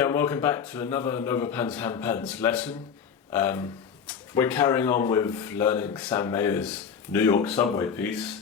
and welcome back to another NovaPans Handpans lesson. We're carrying on with learning Sam Mahers' New York Subway piece.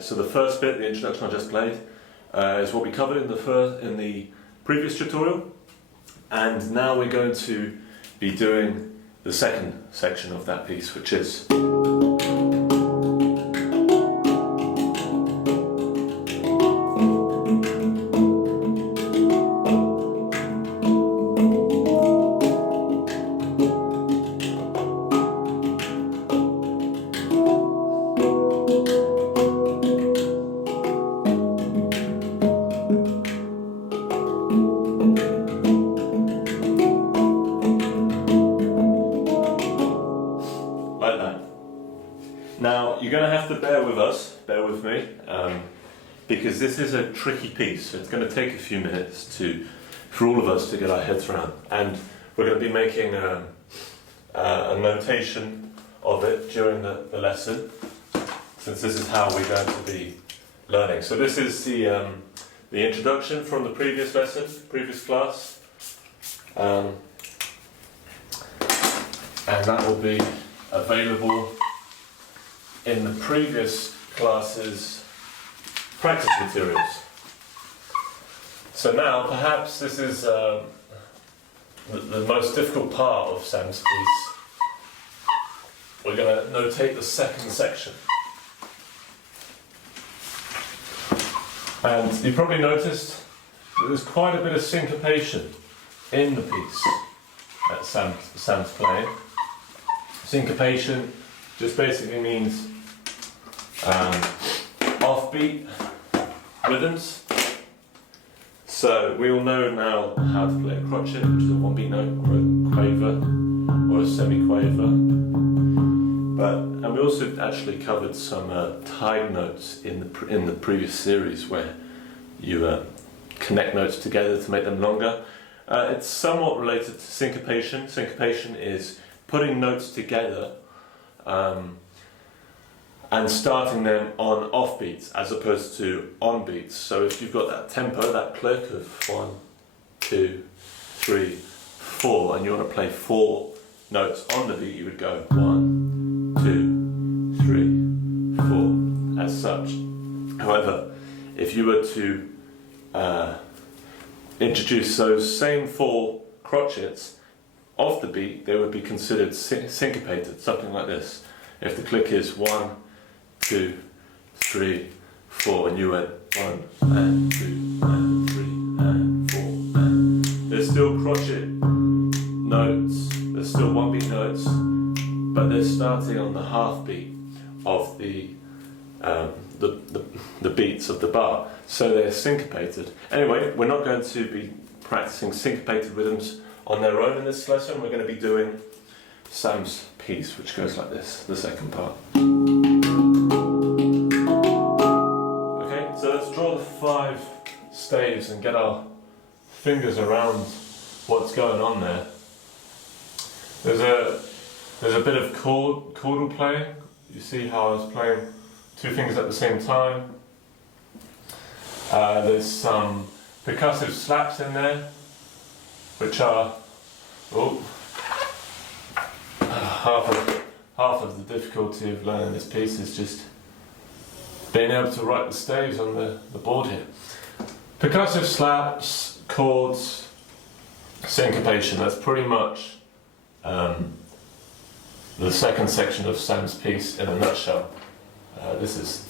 So the first bit, the introduction I just played, is what we covered in the previous tutorial, and now we're going to be doing the second section of that piece, which is like that. Now you're going to have to bear with me, because this is a tricky piece. So it's going to take a few minutes for all of us to get our heads around, and we're going to be making a notation of it during the lesson, since this is how we're going to be learning. So this is the introduction from the previous lesson, previous class, and that will be available in the previous class's practice materials. So now, perhaps this is the most difficult part of Sam's piece. We're going to notate the second section. And you probably noticed that there's quite a bit of syncopation in the piece that Sam's playing. Syncopation just basically means offbeat rhythms. So we all know now how to play a crotchet, which is a one beat note, or a quaver, or a semiquaver. And we also actually covered some tied notes in the previous series, where you connect notes together to make them longer. It's somewhat related to syncopation. Syncopation is putting notes together and starting them on off beats as opposed to on beats. So if you've got that tempo, that click of 1, 2, 3, 4, and you want to play 4 notes on the beat, you would go 1, 2, 3, 4, as such. However, if you were to introduce those same 4 crotchets off the beat, they would be considered syncopated, something like this. If the click is 1, 2, 3, 4, and you went 1 and 2 and 3 and 4, and there's still crotchet notes, there's still one beat notes, but they're starting on the half beat of the beats of the bar, so they're syncopated. Anyway, we're not going to be practicing syncopated rhythms on their own in this lesson. We're going to be doing Sam's piece, which goes like this, the second part. Okay, so let's draw the 5 staves and get our fingers around what's going on there. There's a bit of chordal playing. You see how I was playing 2 fingers at the same time. There's some percussive slaps in there, which are half of the difficulty of learning this piece is just being able to write the staves on the board here. Percussive slaps, chords, syncopation, that's pretty much the second section of Sam's piece in a nutshell. This is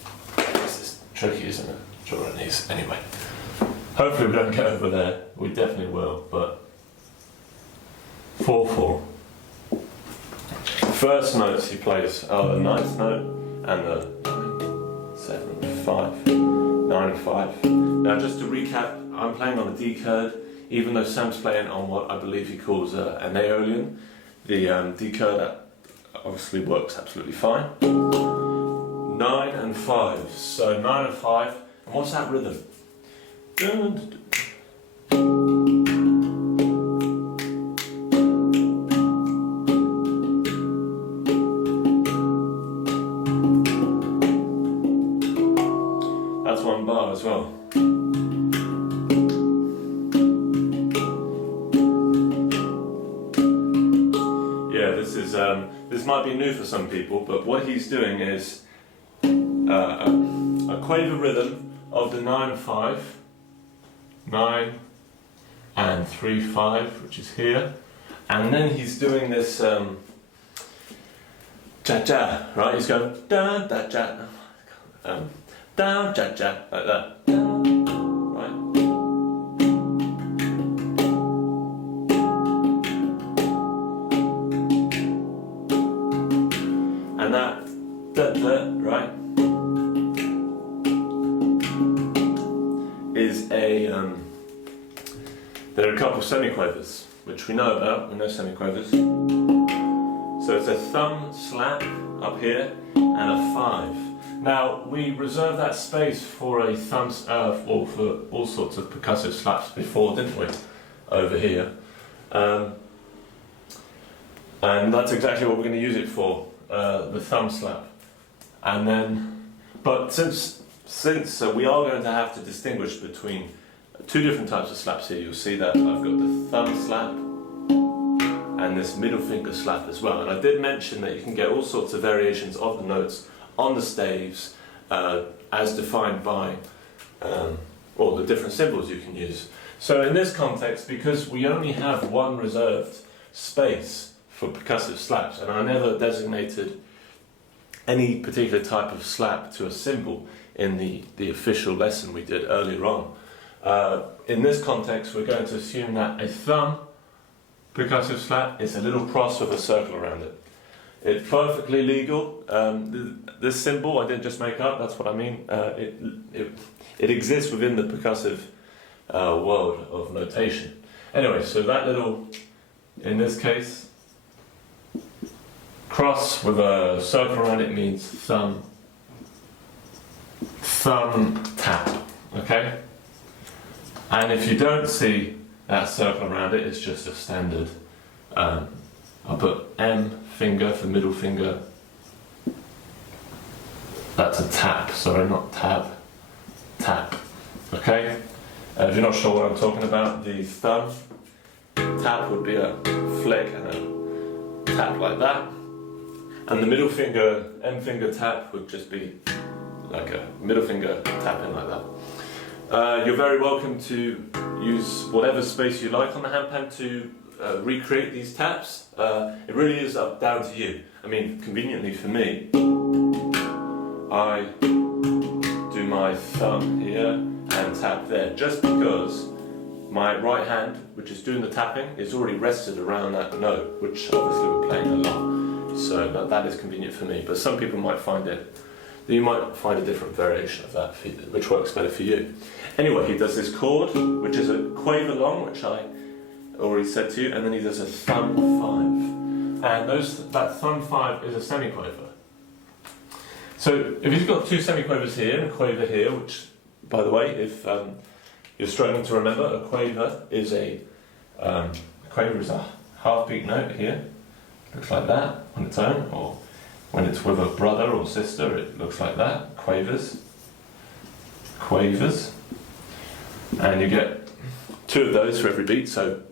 tricky, isn't it? Drawing these anyway. Hopefully we don't get over there. We definitely will, but 4/4. First notes he plays are the 9th note and the 7/5. 9 and 5. Now just to recap, I'm playing on a D chord, even though Sam's playing on what I believe he calls an Aeolian. The D chord obviously works absolutely fine. 9 and 5, so 9 and 5, and what's that rhythm? That's one bar as well. Yeah, this might be new for some people, but what he's doing is a quaver rhythm of the 9 and 5, 9 and 3 5, which is here, and then he's doing this ja ja, right? He's going da da ja, da ja ja, like that, right? And that da da, right? Is there are a couple of semiquavers, which we know about, we know semiquavers. So it's a thumb slap up here and a 5. Now we reserved that space for a thumb, or for all sorts of percussive slaps before, didn't we? Over here. And that's exactly what we're going to use it for, the thumb slap. And then, but since we are going to have to distinguish between two different types of slaps here. You'll see that I've got the thumb slap and this middle finger slap as well. And I did mention that you can get all sorts of variations of the notes on the staves as defined by all the different symbols you can use. So in this context, because we only have one reserved space for percussive slaps, and I never designated any particular type of slap to a symbol in the official lesson we did earlier on. In this context, we're going to assume that a thumb percussive slap is a little cross with a circle around it. It's perfectly legal. This symbol I didn't just make up, that's what I mean. It exists within the percussive world of notation. Anyway, so that little, in this case, cross with a circle around it means thumb tap, okay? And if you don't see that circle around it, it's just a standard, I'll put M finger for middle finger, that's a tap, sorry, not tab, tap, okay? If you're not sure what I'm talking about, the thumb tap would be a flick and a tap like that, and the middle finger, M finger tap would just be like a middle finger tapping like that. You're very welcome to use whatever space you like on the handpan to recreate these taps. It really is down to you. I mean, conveniently for me, I do my thumb here and tap there, just because my right hand, which is doing the tapping, is already rested around that note, which obviously we're playing a lot. So that is convenient for me, but some people might find it. You might find a different variation of that, which works better for you. Anyway, he does this chord, which is a quaver long, which I already said to you, and then he does a thumb 5. And that thumb 5 is a semiquaver. So if you've got two semiquavers here and a quaver here, which, by the way, if you're struggling to remember, a quaver is a half beat note here. Looks like that on its own, or when it's with a brother or sister, it looks like that. Quavers. And you get two of those for every beat, so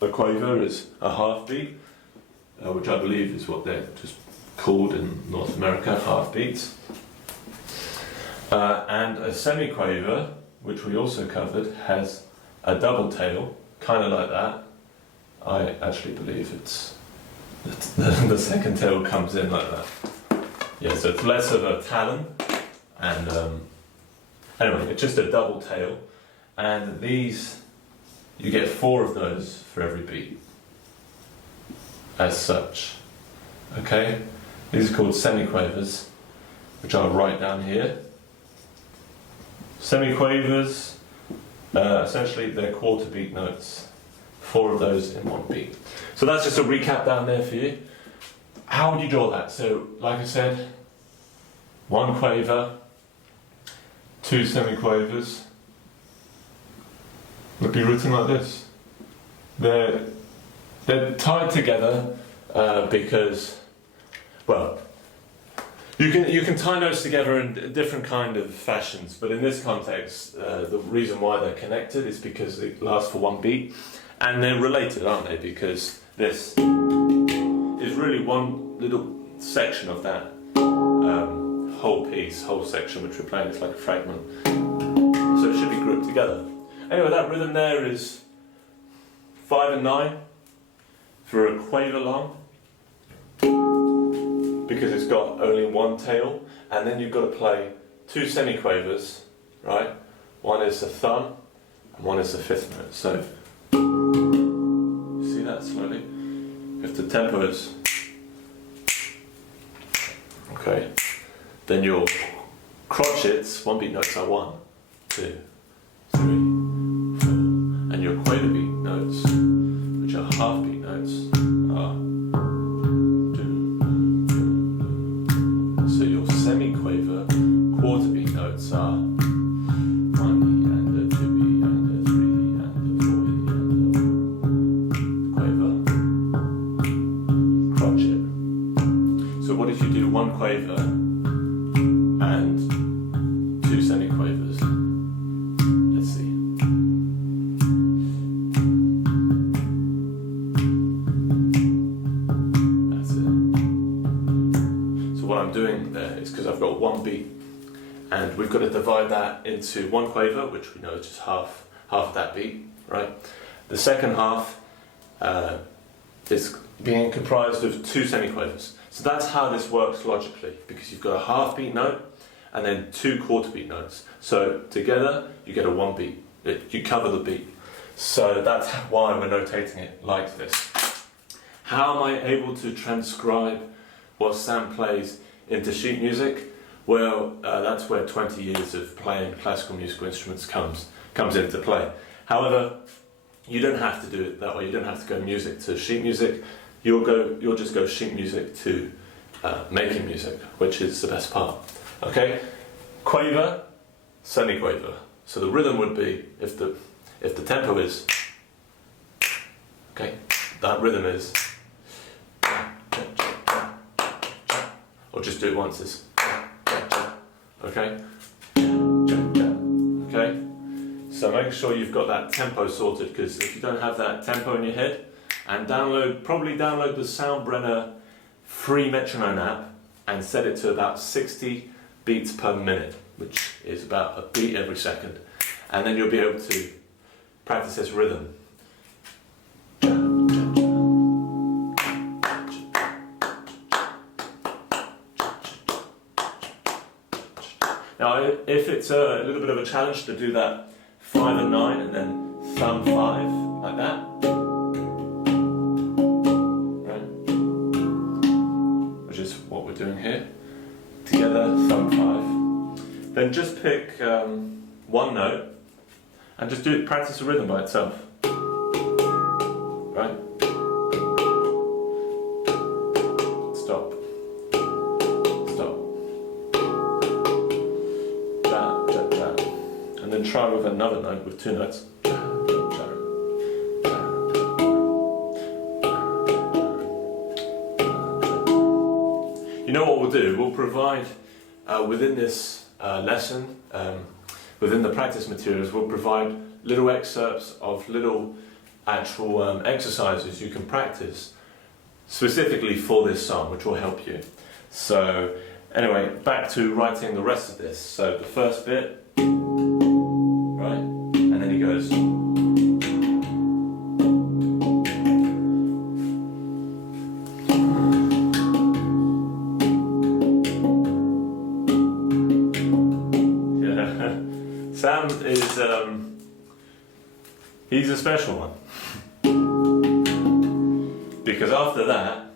a quaver is a half beat, which I believe is what they're just called in North America, half beats. And a semiquaver, which we also covered, has a double tail, kind of like that. I actually believe it's the second tail comes in like that. Yeah, so it's less of a talon, and anyway, it's just a double tail, and these, you get 4 of those for every beat, as such. Okay, these are called semiquavers, which I'll write down here. Semiquavers, essentially they're quarter beat notes, 4 of those in one beat. So that's just a recap down there for you. How would you draw that? So, like I said, 1 quaver, 2 semiquavers would be written like this. They're tied together because, well, you can tie notes together in different kind of fashions, but in this context, the reason why they're connected is because they last for 1 beat, and they're related, aren't they? Because this is really one little section of that whole piece, whole section which we're playing. It's like a fragment, so it should be grouped together. Anyway, that rhythm there is 5 and 9 for a quaver long, because it's got only 1 tail, and then you've got to play 2 semiquavers, right? One is the thumb, and one is the 5th note. So, you see that slowly? If the tempo is okay, then your crotchets, 1 beat notes are 1, 2, 3, 4, and your quaver beat notes, which are half beat notes, are 2. So your semi-quaver quarter beat notes are 1 beat and a 2 beat and a 3 and a 4 beat and a quaver crotchet. So what if you do 1 quaver and 2 semiquavers? Let's see. That's it. So what I'm doing there is, because I've got 1 beat, and we've got to divide that into 1 quaver, which we know is just half of that beat, right? The second half is being comprised of 2 semiquavers. So that's how this works logically, because you've got a half beat note and then 2 quarter beat notes. So together you get a 1 beat. You cover the beat. So that's why we're notating it like this. How am I able to transcribe what Sam plays into sheet music? Well, that's where 20 years of playing classical musical instruments comes into play. However, you don't have to do it that way. You don't have to go music to sheet music. You'll just go sheet music to making music, which is the best part. Okay, quaver, semiquaver. So the rhythm would be, if the tempo is, okay, that rhythm is, or just do it once. Is okay. Okay. So make sure you've got that tempo sorted, because if you don't have that tempo in your head, and probably download the Soundbrenner free metronome app and set it to about 60 beats per minute, which is about a beat every second, and then you'll be able to practice this rhythm. Now, if it's a little bit of a challenge to do that 5 and 9 and then thumb 5 like that, what we're doing here, together, thumb 5. Then just pick 1 note and just practice the rhythm by itself. Right? Stop. Stop. Da. And then try with another note with 2 notes. You know what we'll do? We'll provide, within this lesson, within the practice materials, we'll provide little excerpts of little actual exercises you can practice specifically for this song, which will help you. So anyway, back to writing the rest of this. So the first bit, right, and then he goes. Sam is, he's a special one, because after that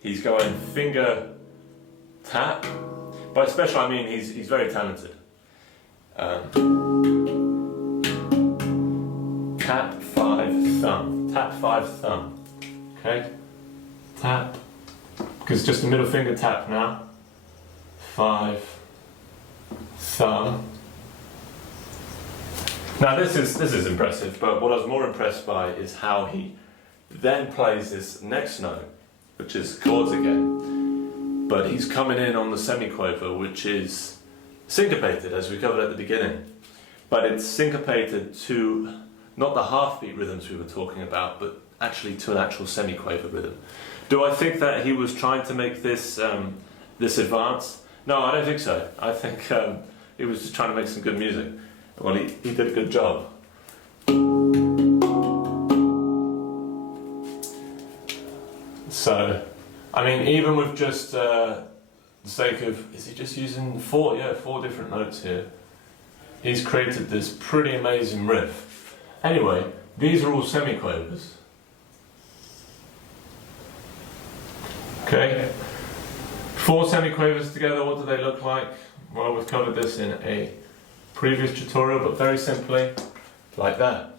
he's going finger tap. By special I mean he's very talented. Tap 5 thumb. Tap 5 thumb. Okay? Tap. Because it's just a middle finger tap now. 5 thumb. Now this is impressive, but what I was more impressed by is how he then plays this next note, which is chords again. But he's coming in on the semiquaver, which is syncopated, as we covered at the beginning. But it's syncopated to not the half-beat rhythms we were talking about, but actually to an actual semiquaver rhythm. Do I think that he was trying to make this this advanced? No, I don't think so. I think he was just trying to make some good music. Well, he did a good job. So, I mean, even with just the sake of, is he just using four different notes here? He's created this pretty amazing riff. Anyway, these are all semiquavers. Okay, 4 semiquavers together, what do they look like? Well, we've covered this in a previous tutorial, but very simply, like that.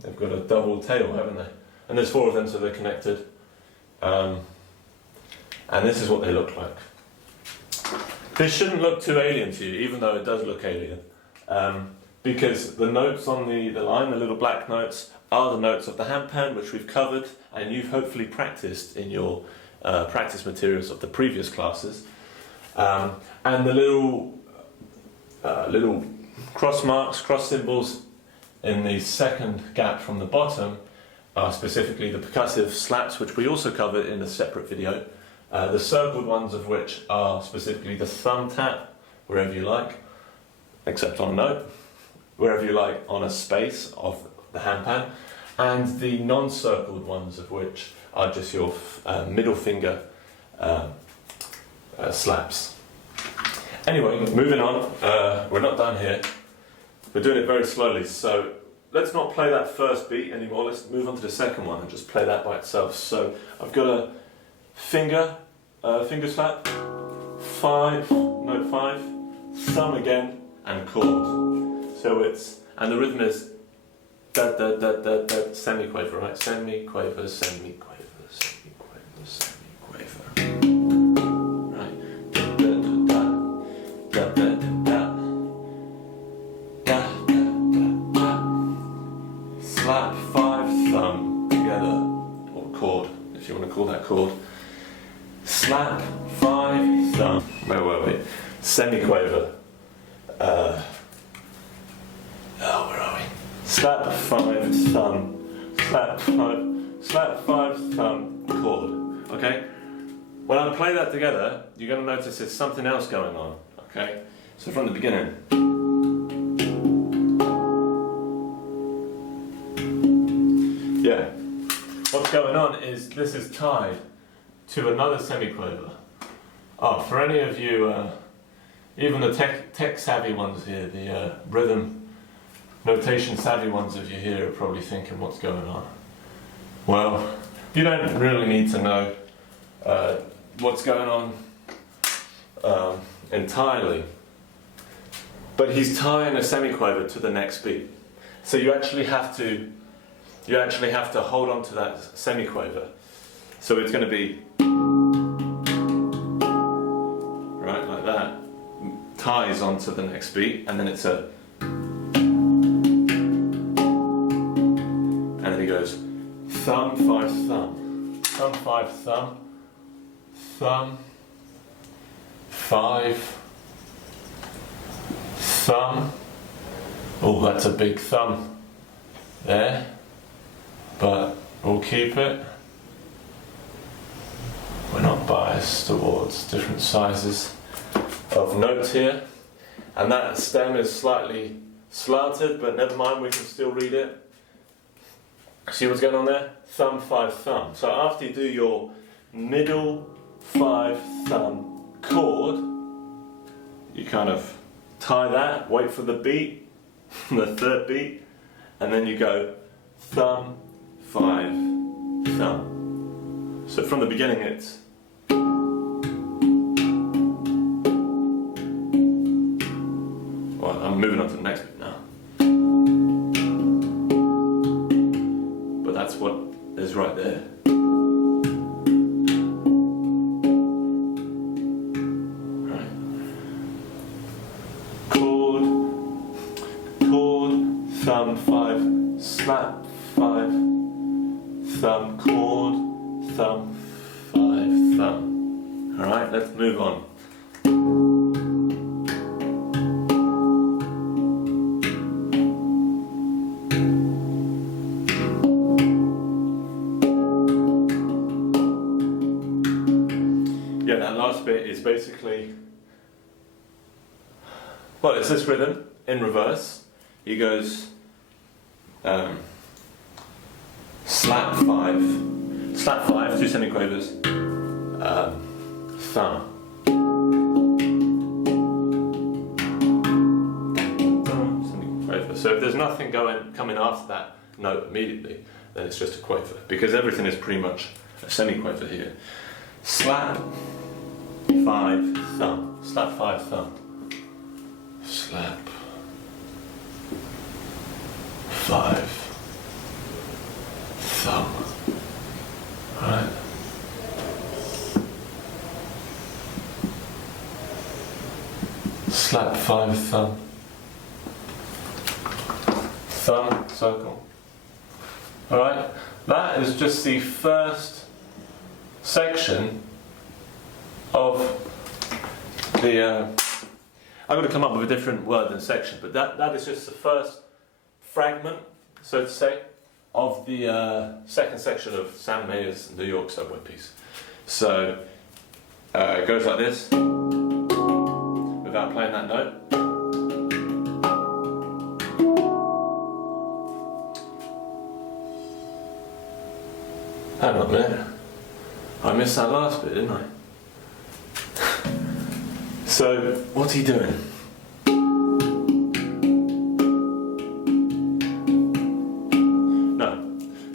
They've got a double tail, haven't they? And there's 4 of them, so they're connected. And this is what they look like. This shouldn't look too alien to you, even though it does look alien. Because the notes on the line, the little black notes, are the notes of the handpan, which we've covered, and you've hopefully practiced in your practice materials of the previous classes. And the little cross marks, cross symbols in the second gap from the bottom are specifically the percussive slaps, which we also covered in a separate video. The circled ones of which are specifically the thumb tap, wherever you like, except on a note, wherever you like on a space of the handpan, and the non-circled ones of which are just your middle finger slaps. Anyway, moving on, we're not done here. We're doing it very slowly, so let's not play that first beat anymore. Let's move on to the second one and just play that by itself. So I've got a finger slap, 5, note 5, thumb again, and chord. So it's, and the rhythm is da da da da da, semiquaver, right? Semiquaver, semiquaver, semiquaver, semiquaver. Right. Da da da da da da da da da da. Slap 5 thumb together, or chord, if you want to call that chord. Slap 5 thumb. Wait. Semiquaver. Where are we? Slap 5 thumb. Slap 5 thumb chord. Okay? When I play that together, you're going to notice there's something else going on. Okay? So from the beginning. Yeah. What's going on is this is tied to another semiquaver. For any of you, even the tech savvy ones here, the rhythm notation savvy ones of you here are probably thinking, what's going on? Well, you don't really need to know what's going on entirely, but he's tying a semiquaver to the next beat. So you actually have to hold on to that semiquaver. So it's going to be right like that, ties onto the next beat, and then it's a, and then he goes thumb 5 thumb, thumb 5 thumb, thumb 5 thumb. Oh, that's a big thumb there, but we'll keep it. We're not biased towards different sizes of notes here, and that stem is slightly slanted, but never mind, we can still read it. See what's going on there? Thumb 5 thumb. So after you do your middle 5 thumb chord, you kind of tie that, wait for the beat, the third beat, and then you go thumb 5 thumb. So from the beginning it's moving on to the next bit now. But that's what is right there. Right. Chord, thumb 5, slap 5, thumb, chord, thumb, 5, thumb. Alright, let's move on. Yeah, that last bit is basically, well, it's this rhythm in reverse. He goes slap 5, 2 semiquavers, thumb. Semiquaver. So if there's nothing coming after that note immediately, then it's just a quaver, because everything is pretty much a semiquaver here. Slap 5, thumb. Slap 5, thumb. Slap 5, thumb. Right. Slap 5, thumb. Thumb, circle. Alright, that is just the first section of the I'm going to come up with a different word than section, but that is just the first fragment, so to say, of the second section of Sam Mahers' New York subway piece. So it goes like this, without playing that note. Hang on a minute, I missed that last bit, didn't I? So, what's he doing? No,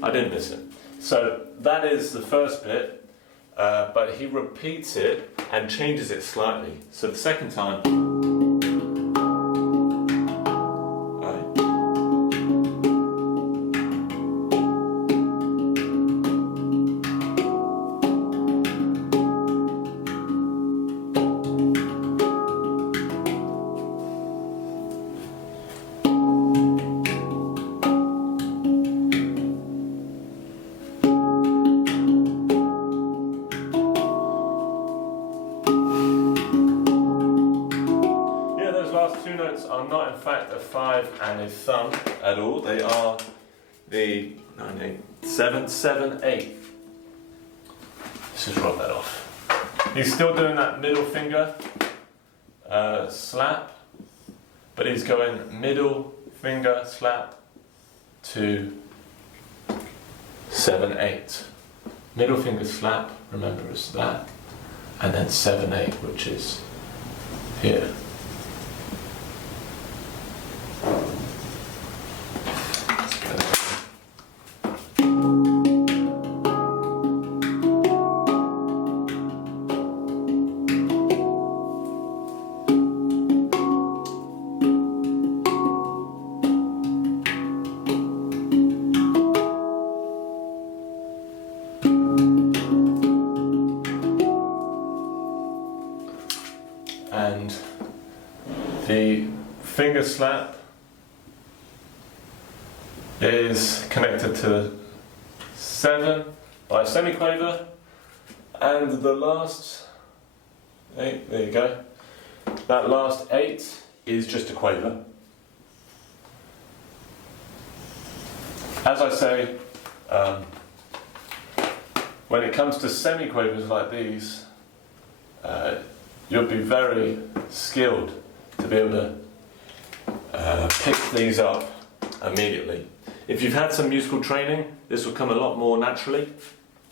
I didn't miss it. So, that is the first bit, but he repeats it and changes it slightly. So, the second time, are not in fact a 5 and a thumb at all. They are the 9, 8, 7, 7, 8. Let's just roll that off. He's still doing that middle finger slap, but he's going middle finger slap to 7, 8. Middle finger slap, remember, is that, and then 7, 8, which is here. And the finger slap is connected to 7 by a semiquaver, and the last 8, there you go, that last 8 is just a quaver. As I say, when it comes to semiquavers like these, you'll be very skilled to be able to pick these up immediately. If you've had some musical training, this will come a lot more naturally.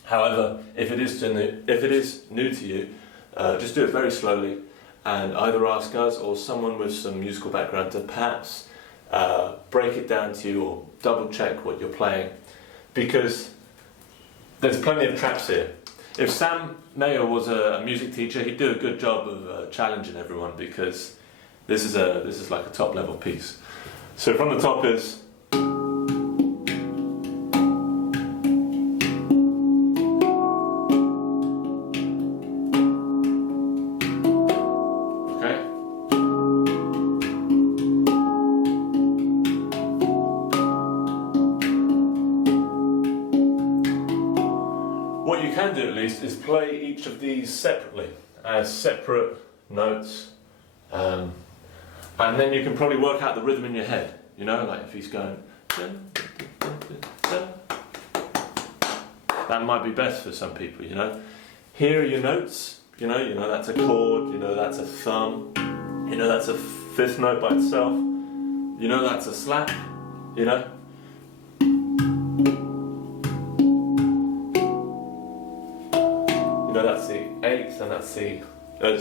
However, if it is new to you, just do it very slowly, and either ask us or someone with some musical background to perhaps break it down to you or double check what you're playing, because there's plenty of traps here. If Sam Mayer was a music teacher, he'd do a good job of challenging everyone, because This is like a top level piece. So from the top is. What you can do at least is play each of these separately as separate notes, and then you can probably work out the rhythm in your head, you know, like if he's going that might be best for some people, you know. Here are your notes, you know that's a chord, you know that's a thumb, you know that's a fifth note by itself, you know that's a slap, you know. That's the eighth and that's the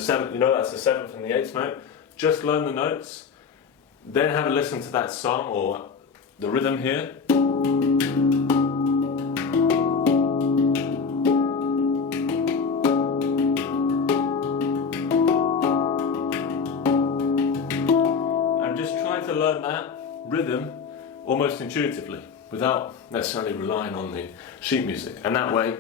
seventh, you know that's the seventh and the eighth note. Just learn the notes, then have a listen to that song or the rhythm here. And just try to learn that rhythm almost intuitively without necessarily relying on the sheet music. And that way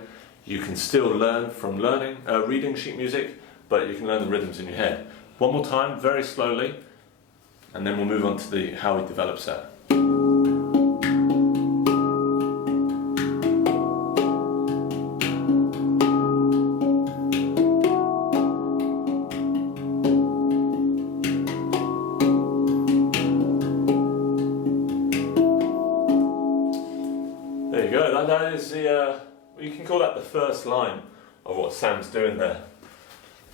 you can still learn from reading sheet music, but you can learn the rhythms in your head. One more time, very slowly, and then we'll move on to how he develops that. There you go, that is the you can call that the first line of what Sam's doing there.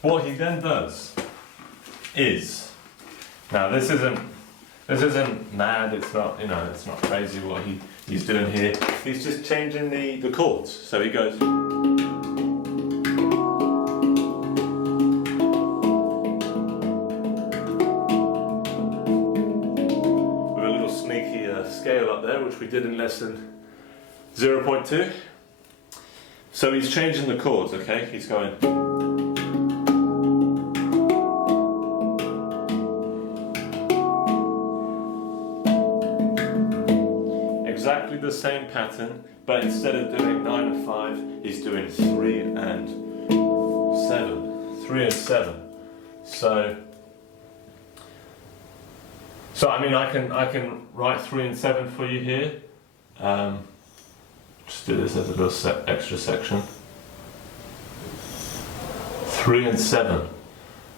What he then does is, now this isn't mad, it's not, you know, it's not crazy what he's doing here. He's just changing the chords. So he goes with a little sneaky scale up there, which we did in lesson 0.2. So he's changing the chords, okay? He's going. Exactly the same pattern, but instead of doing 9 and 5, he's doing 3 and 7. 3 and 7. So I mean, I can write 3 and 7 for you here. Just do this as a little extra section. 3 and 7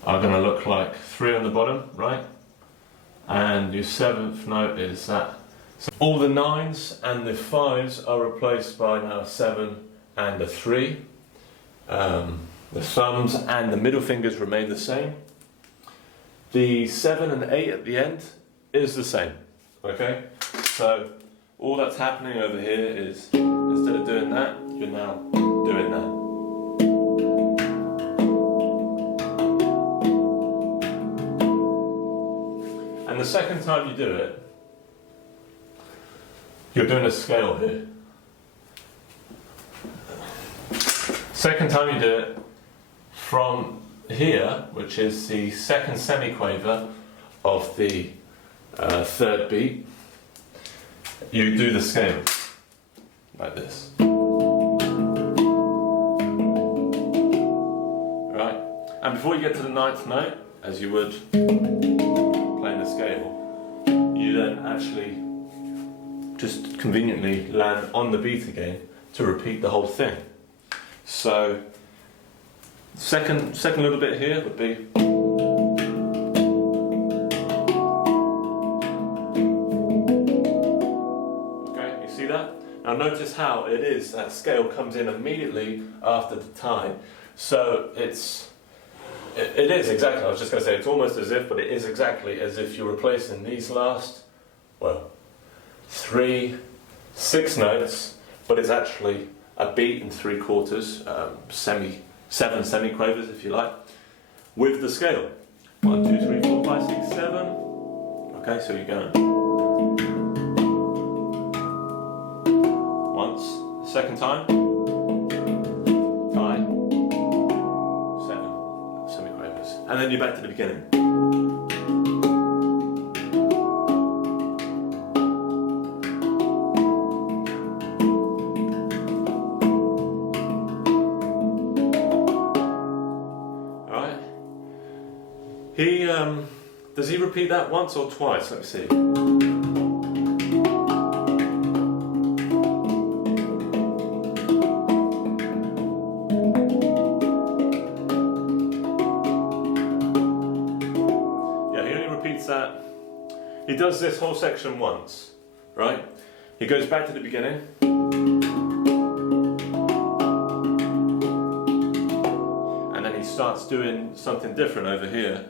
are going to look like 3 on the bottom, right? And your 7th note is that. So all the 9s and the 5s are replaced by now a 7 and a 3. The thumbs and the middle fingers remain the same. The 7 and 8 at the end is the same, okay? So all that's happening over here is, instead of doing that, you're now doing that. And the second time you do it, you're doing a scale here. Second time you do it, from here, which is the second semiquaver of the third beat, you do the scale like this. Right? And before you get to the 9th note, as you would playing the scale, you then actually just conveniently land on the beat again to repeat the whole thing. So second little bit here would be. Now notice how it is that scale comes in immediately after the time. So it is exactly, I was just going to say it's almost as if, but it is exactly as if you're replacing these last, 3, 6 notes, but it's actually a beat and 3/4, 7 semiquavers if you like, with the scale. 1, 2, 3, 4, 5, 6, 7. Okay, so you're going. Second time, 5, 7 semiquavers, and then you're back to the beginning. He does he repeat that once or twice? Let me see. Yeah, he only repeats that. He does this whole section once, right? He goes back to the beginning. And then he starts doing something different over here.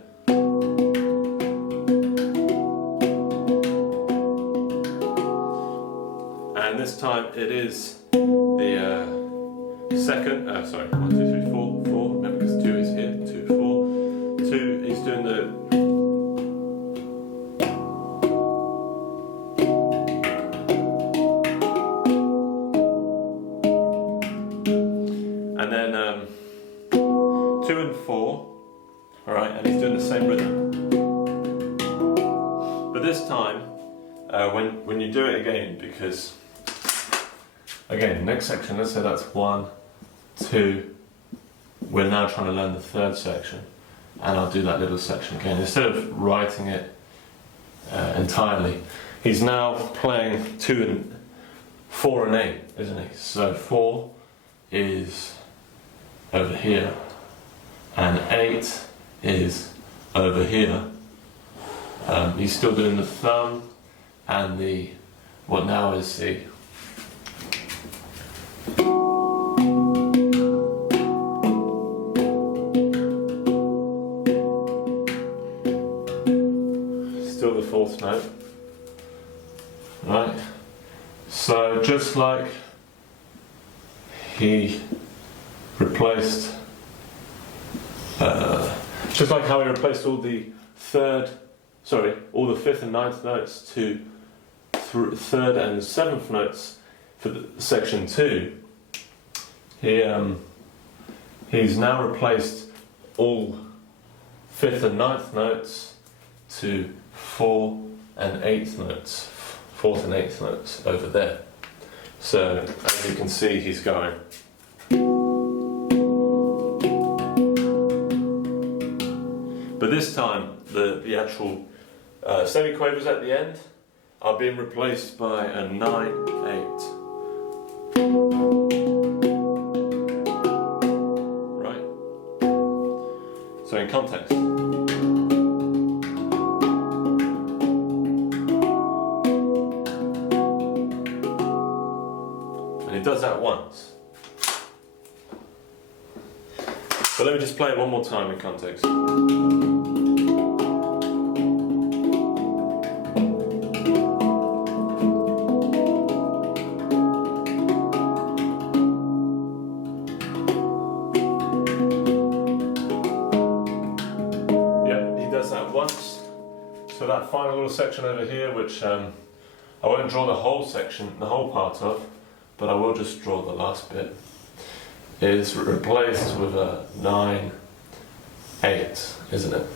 And this time it is the second, sorry, 1, 2, 3, 4, 4, remember because 2 is here, 2, 4, 2, he's doing the, and then 2 and 4, alright, and he's doing the same rhythm. But this time, when you do it again, because again, next section, let's say that's 1, 2. We're now trying to learn the third section, and I'll do that little section again. Instead of writing it entirely, he's now playing 2 and 4 and 8, isn't he? So 4 is over here, and 8 is over here. He's still doing the thumb and the, what now is the still the fourth note, right? So just like he replaced, just like how he replaced all the all the 5th and 9th notes to 3rd and 7th notes for the section 2, he's now replaced all 5th and 9th notes to 4th and 8th notes, 4th and 8th notes over there. So as you can see, he's going. But this time, the actual semiquavers at the end are being replaced by a 9/8. Right? So in context. And he does that once. So let me just play it one more time in context. So that final little section over here, which I won't draw the whole section, the whole part of, but I will just draw the last bit, is replaced with a 9/8, isn't it?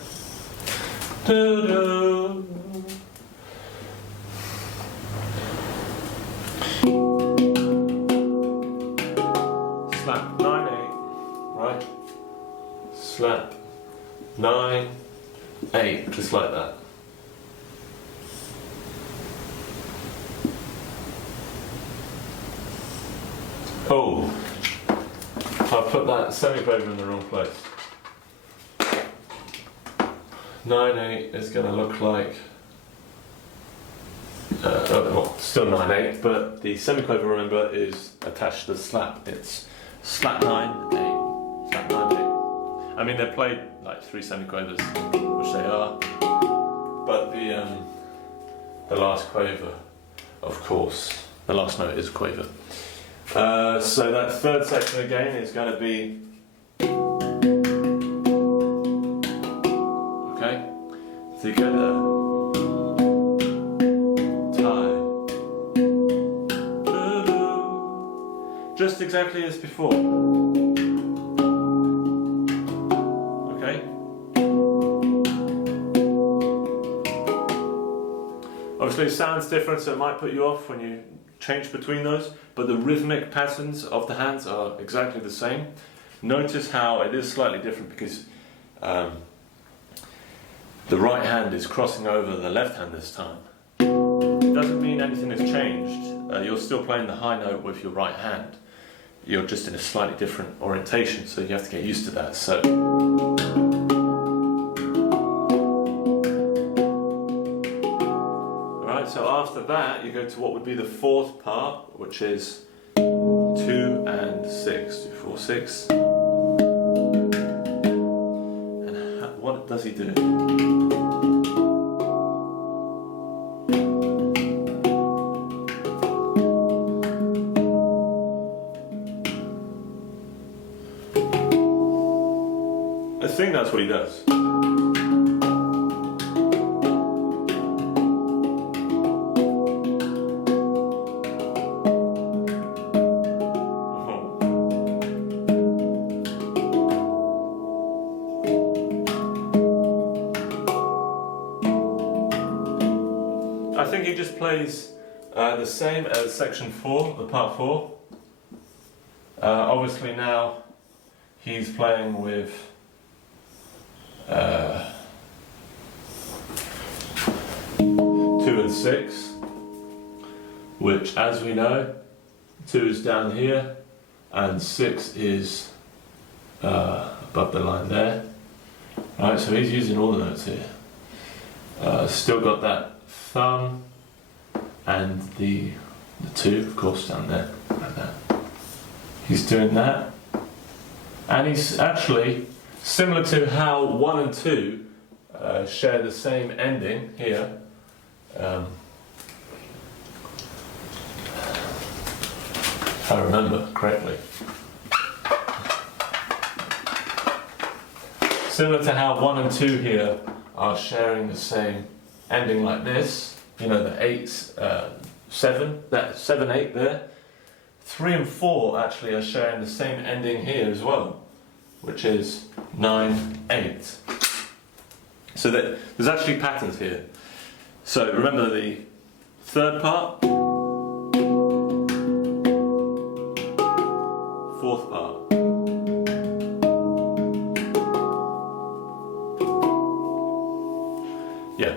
Doo-doo. Slap 9/8, right? Slap 9/8, just like that. Oh, I put that semiquaver in the wrong place. 9/8 is going to look like, well, still 9/8, but the semiquaver, remember, is attached to the slap. It's slap 9/8, slap 9/8. I mean, they're played like 3 semiquavers, which they are, but the last quaver, of course, the last note is a quaver. So that third section again is going to be, okay, together, tie, just exactly as before, okay. Obviously it sounds different, so it might put you off when you change between those, but the rhythmic patterns of the hands are exactly the same. Notice how it is slightly different because the right hand is crossing over the left hand this time. It doesn't mean anything has changed. You're still playing the high note with your right hand. You're just in a slightly different orientation, so you have to get used to that. So, alright, so after that you go to what would be the fourth part, which is 2 and 6. 2, 4, 6. And what does he do? I think that's what he does. I think he just plays the same as section 4, the part 4. Obviously now he's playing with 2 and 6, which, as we know, 2 is down here and 6 is above the line there. Right, so he's using all the notes here. Still got that thumb and the 2, of course, down there, like that. He's doing that, and he's actually similar to how 1 and 2 share the same ending here. If I remember correctly. Similar to how 1 and 2 here are sharing the same ending like this. You know, the 8s, 7, that 7, 8 there. 3 and 4 actually are sharing the same ending here as well, which is 9, 8. So that there's actually patterns here. So remember the third part, fourth part. Yeah,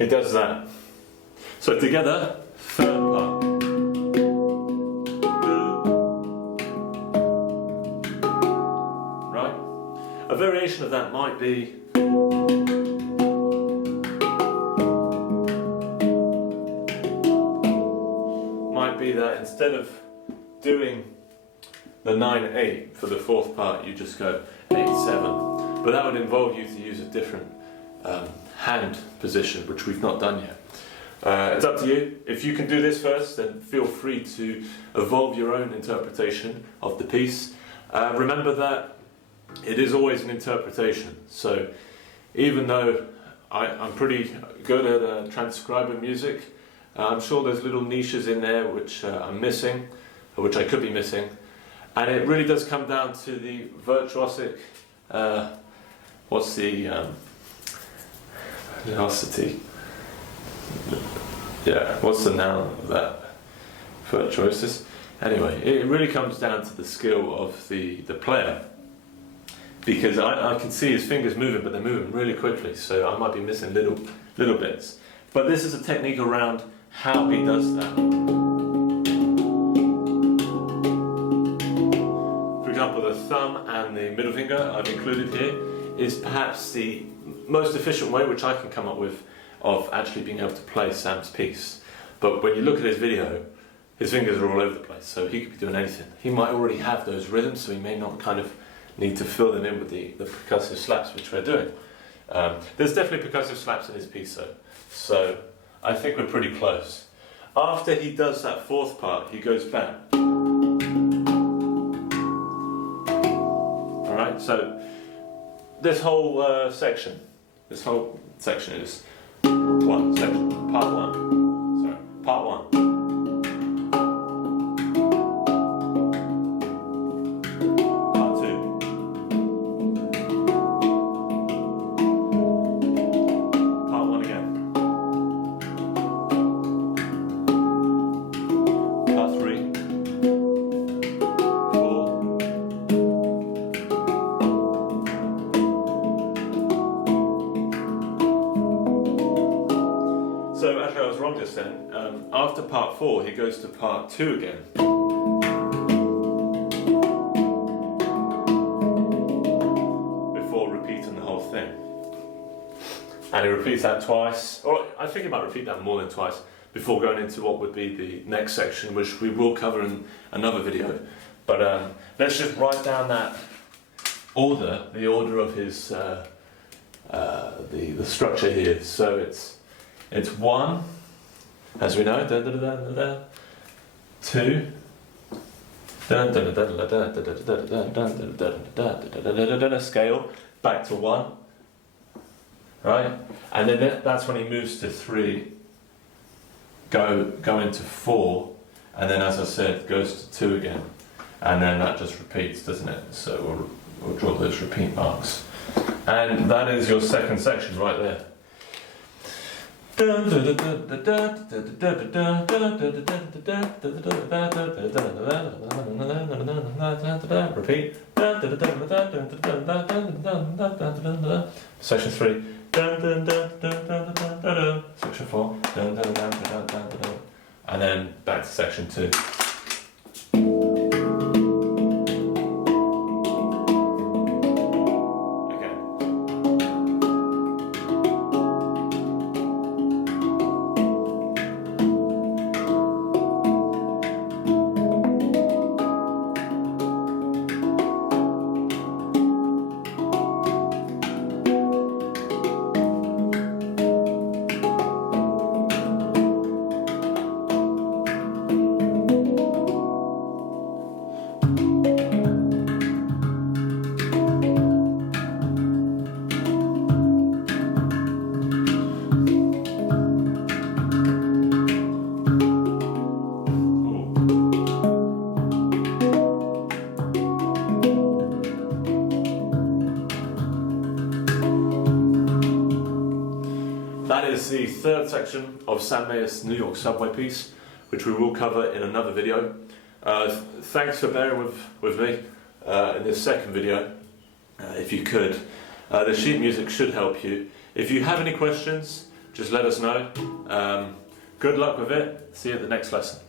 it does that. So together, third part. Right? A variation of that might be that instead of doing the 9, 8 for the fourth part, you just go 8, 7. But that would involve you to use a different hand position, which we've not done yet. It's up to you. If you can do this first, then feel free to evolve your own interpretation of the piece. Remember that it is always an interpretation. So even though I'm pretty good at transcribing music, I'm sure there's little niches in there which I'm missing, or which I could be missing, and it really does come down to the virtuosic, what's the virtuosity? Yeah, what's the noun of that? Virtuosis? Anyway, it really comes down to the skill of the player, because I can see his fingers moving, but they're moving really quickly, so I might be missing little bits. But this is a technique around how he does that. For example, the thumb and the middle finger I've included here is perhaps the most efficient way which I can come up with of actually being able to play Sam's piece. But when you look at his video, his fingers are all over the place, so he could be doing anything. He might already have those rhythms, so he may not kind of need to fill them in with the percussive slaps which we're doing. There's definitely percussive slaps in his piece though, so I think we're pretty close. After he does that fourth part, he goes back. Alright, so this whole section is part 1. Sorry, part 1. strongest then. After part 4, he goes to part 2 again. Before repeating the whole thing. And he repeats that twice, or I think he might repeat that more than twice, before going into what would be the next section, which we will cover in another video. But let's just write down that order, the order of his the structure here. So it's 1, as we know, da, da, da, da, da, 2, scale back to 1, right? And then that's when he moves to 3, go into 4, and then, as I said, goes to 2 again, and then that just repeats, doesn't it? So we'll draw those repeat marks, and that is your second section right there. Repeat. Section 3. Section 4. And then back to section 2. That is the third section of Sam Mahers' New York Subway piece, which we will cover in another video. Thanks for bearing with me in this second video, if you could. The sheet music should help you. If you have any questions, just let us know. Good luck with it. See you at the next lesson.